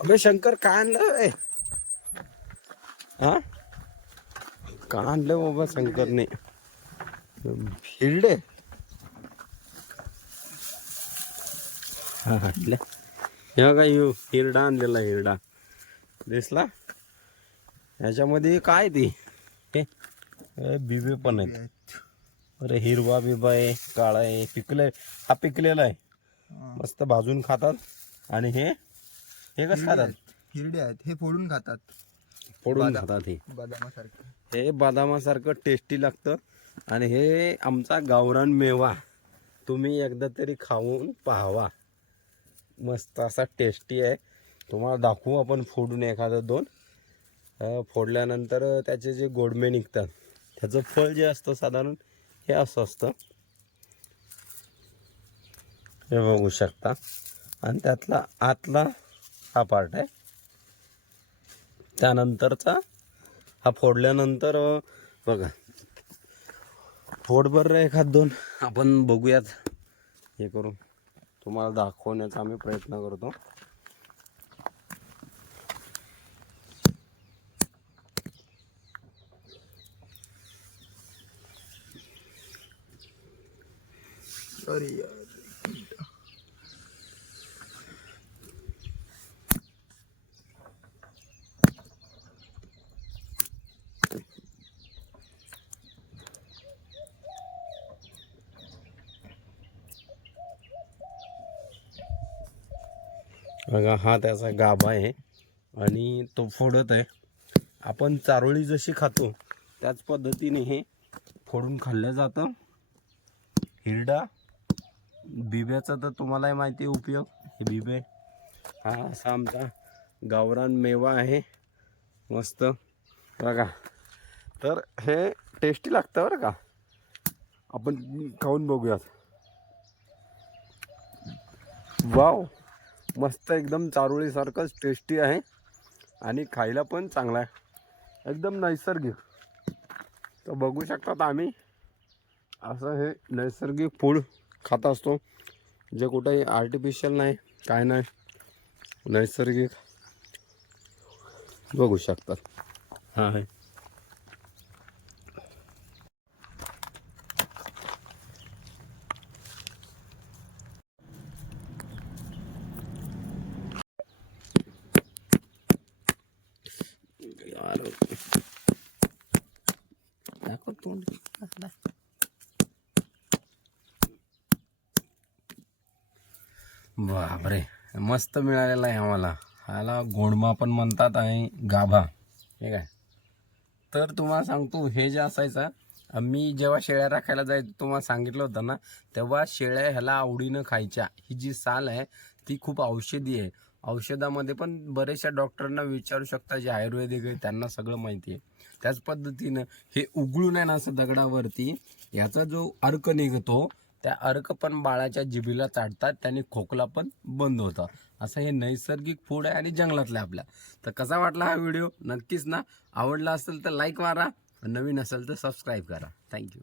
अबे शंकर काय आणलं? हा? का आणलं बाबा शंकरने? हिरडे हा हाटल्या काय ह्यो हिरडा आणलेला हिरडा. दिसला? ह्याच्यामध्ये काय ती? हे बिबे पण आहेत. अरे हिरवा बिबा आहे काळा आहे पिकले हा पिकलेला आहे. मस्त भाजून खातात. आणि हे हे कसं खातात? हिरडे आहेत. हे फोडून खातात. फोडून बदाम. खातात हे. बदामासारखे. हे बदामासारखं टेस्टी लागतं. आणि हे आमचा गावरान मेवा. तुम्ही एकदा तरी खाऊन पाहावा. मस्त असा टेस्टी आहे. तुम्हाला दाखवू आपण फोडून एखादं दोन. अं, फोडल्यानंतर त्याचे जे गोडमे निघतात त्याचं फळ जे असतं साधारण हे असं असतं. हे बघू शकता. आणि त्यातला आतला हा पार्ट आहे. त्यानंतरचा हा फोडल्यानंतर बघा बघा. फोडभर एखाद दोन. आपण बघूयात. हे करून तुम्हाला दाखवण्याचा आम्ही प्रयत्न करतो. अरे यार. बघा हा त्याचा गाभा आहे. आणि तो फोडत आहे. आपण चारोळी जशी खातो त्याच पद्धतीने हे फोडून खाल्लं जातं. हिरडा बिब्याचा तर तुम्हालाही माहिती आहे उपयोग. हे बिबे हा असा आमचा गावरान मेवा आहे. मस्त. बघा. तर हे टेस्टी लागतं बरं का? आपण खाऊन बघूयात. वाव. मस्त एकदम चारोळीसारखंच टेस्टी आहे. आणि खायला पण चांगला आहे. एकदम नैसर्गिक. तर बघू शकतात आम्ही. असं हे नैसर्गिक फूड खात असतो. जे कुठंही आर्टिफिशियल नाही काय नाही. नैसर्गिक. बघू शकतात. हा. आहे दाखव तोंड बापरे मस्त मिळालेला आहे आम्हाला ह्याला गोडमा पण म्हणतात आणि गाभा. हे काय? तर तुम्हाला सांगतो हे जे असायचं मी जेव्हा शेळ्या राखायला जायचो तुम्हाला सांगितलं होतं ना तेव्हा शेळ्या ह्याला आवडीनं खायच्या. ही जी साल आहे ती खूप औषधी आहे. औषधामध्ये पण बऱ्याचशा डॉक्टरांना विचारू शकता जे आयुर्वेदिक आहे त्यांना सगळं माहिती आहे. त्याच पद्धतीनं हे उघडून आहे ना असं दगडावरती याचा जो अर्क निघतो त्या अर्क पण बाळाच्या जिभीला चाटतात त्याने खोकला पण बंद होतं. असं हे नैसर्गिक फूड आहे आणि जंगलातलं आहे आपल्या तर कसा वाटला हा व्हिडिओ? नक्कीच ना. आवडला असेल तर लाईक मारा. नवीन असेल तर सबस्क्राईब करा. थँक्यू